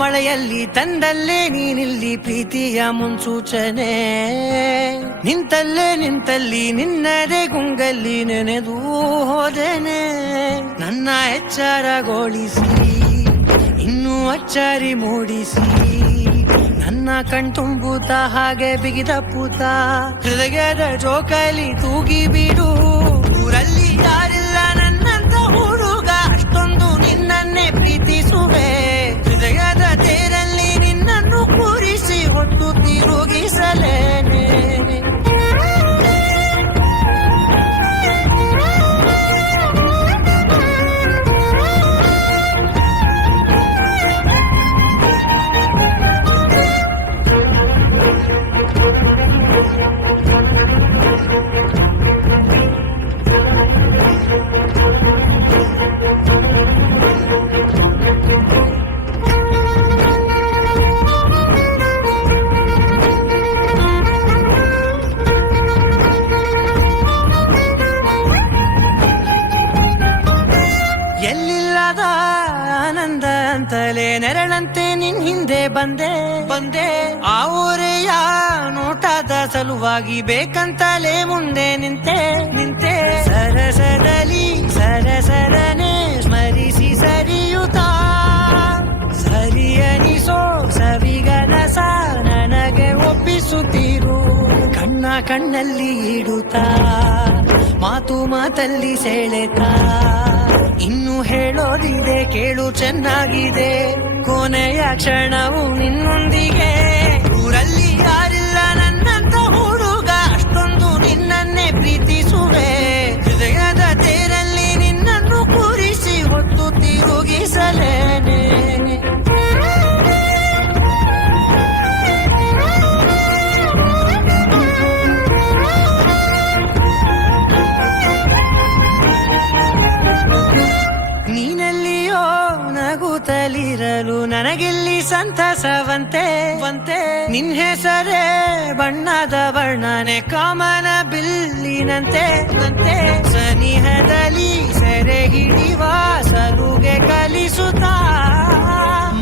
ಮಳೆಯಲ್ಲಿ ತಂದಲ್ಲೇ ನೀನಿಲ್ಲಿ ಪ್ರೀತಿಯ ಮುನ್ಸೂಚನೆ, ನಿಂತಲ್ಲಿ ನಿನ್ನದೇ ಗುಂಗಲ್ಲಿ ನೆನೆದು ಹೋದೆನೆ. ನನ್ನ ಎಚ್ಚರಗೊಳಿಸಿ ಇನ್ನೂ ಅಚ್ಚರಿ ಮೂಡಿಸಿ, ನನ್ನ ಕಣ್ತುಂಬುತ್ತ ಹಾಗೆ ಬಿಗಿದ ಪೂತ ಹೃದಯದ ಜೋಕಾಲಿ ತೂಗಿ ಬಿಡು. ಊರಲ್ಲಿ ಯಾರಿಲ್ಲ ನನ್ನಂತ ಹುಡುಗ, ಅಷ್ಟೊಂದು ನಿನ್ನನ್ನೇ ಪ್ರೀತಿಸುವೆ. ಹೃದಯದ ತೇರಲ್ಲಿ ನಿನ್ನನ್ನು ಕೂರಿಸಿ ಹೊತ್ತು ತಿರುಗಿಸಲೇನೆ. ಎಲ್ಲಿಲ್ಲದ ಆನಂದ ಅಂತಲೇ ನೆರಳಂತೆ ನಿನ್ ಹಿಂದೆ ಬಂದೆ. ಆ ಊರೆಯ ನೋಟದ ಸಲುವಾಗಿ ಬೇಕಂತಲೇ ಮುಂದೆ ನಿಂತೆ. ಸರಸರಲಿ ಸರಸರನೆ ಸ್ಮರಿಸಿ ಸರಿಯುತ್ತಾ, ಸರಿಯನಿಸೋ ಸವಿಗನಸ ನನಗೆ ಒಪ್ಪಿಸುತ್ತೀರು. ಕಣ್ಣಲ್ಲಿ ಇಡುತ್ತಾ, ಮಾತಲ್ಲಿ ಸೆಳೆತಾ, ಇನ್ನು ಹೇಳೋದಿದೆ ಕೇಳು ಚೆನ್ನಾಗಿದೆ. ಕೊನೆಯ ಕ್ಷಣವು ನಿನ್ನೊಂದಿಗೆ. ಊರಲ್ಲಿ ಯಾರಿಲ್ಲ ನನ್ನಂತ ಹುಡುಗ, ಅಷ್ಟೊಂದು ನಿನ್ನನ್ನೇ ಪ್ರೀತಿಸುವೆ. ಹೃದಯದ ತೇರಲ್ಲಿ ನಿನ್ನನ್ನು ಕೂರಿಸಿ ಹೊತ್ತು ತಿರುಗಿಸಲೇನೆ. ನೀನೆಲ್ಲಿಯೋ ನಗುತ್ತಲಿರಲು ನನಗಿಲ್ಲಿ ಸಂತಸವಂತೆ. ನಿನ್ ಹೆಸರೇ ಬಣ್ಣದ ವರ್ಣನೆ ಕಾಮನ ಬಿಲ್ಲಿನಂತೆ. ಸನಿಹದಲ್ಲಿ ಸೆರೆ ಹಿಡಿವ ಸಲುಗೆ ಕಲಿಸುತ್ತಾ,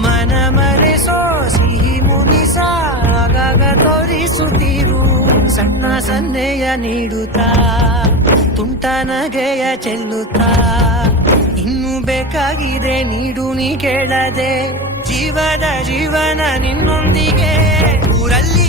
ಮನ ಮರೆಸೋ ಸಿಹಿ ಮುನಿಸ ಆಗಾಗ ತೋರಿಸುತ್ತೀರು. ಸಣ್ಣ ಸನ್ನೆಯ ನೀಡುತ್ತಾ, ತುಂಟ ನಗೆಯ ಚೆಲ್ಲುತ್ತಾ, ಇನ್ನು ಬೇಕಾಗಿದೆ ನೀಡು ನೀ ಕೇಳದೆ. ಜೀವನ ನಿನ್ನೊಂದಿಗೆ. ಊರಲ್ಲಿ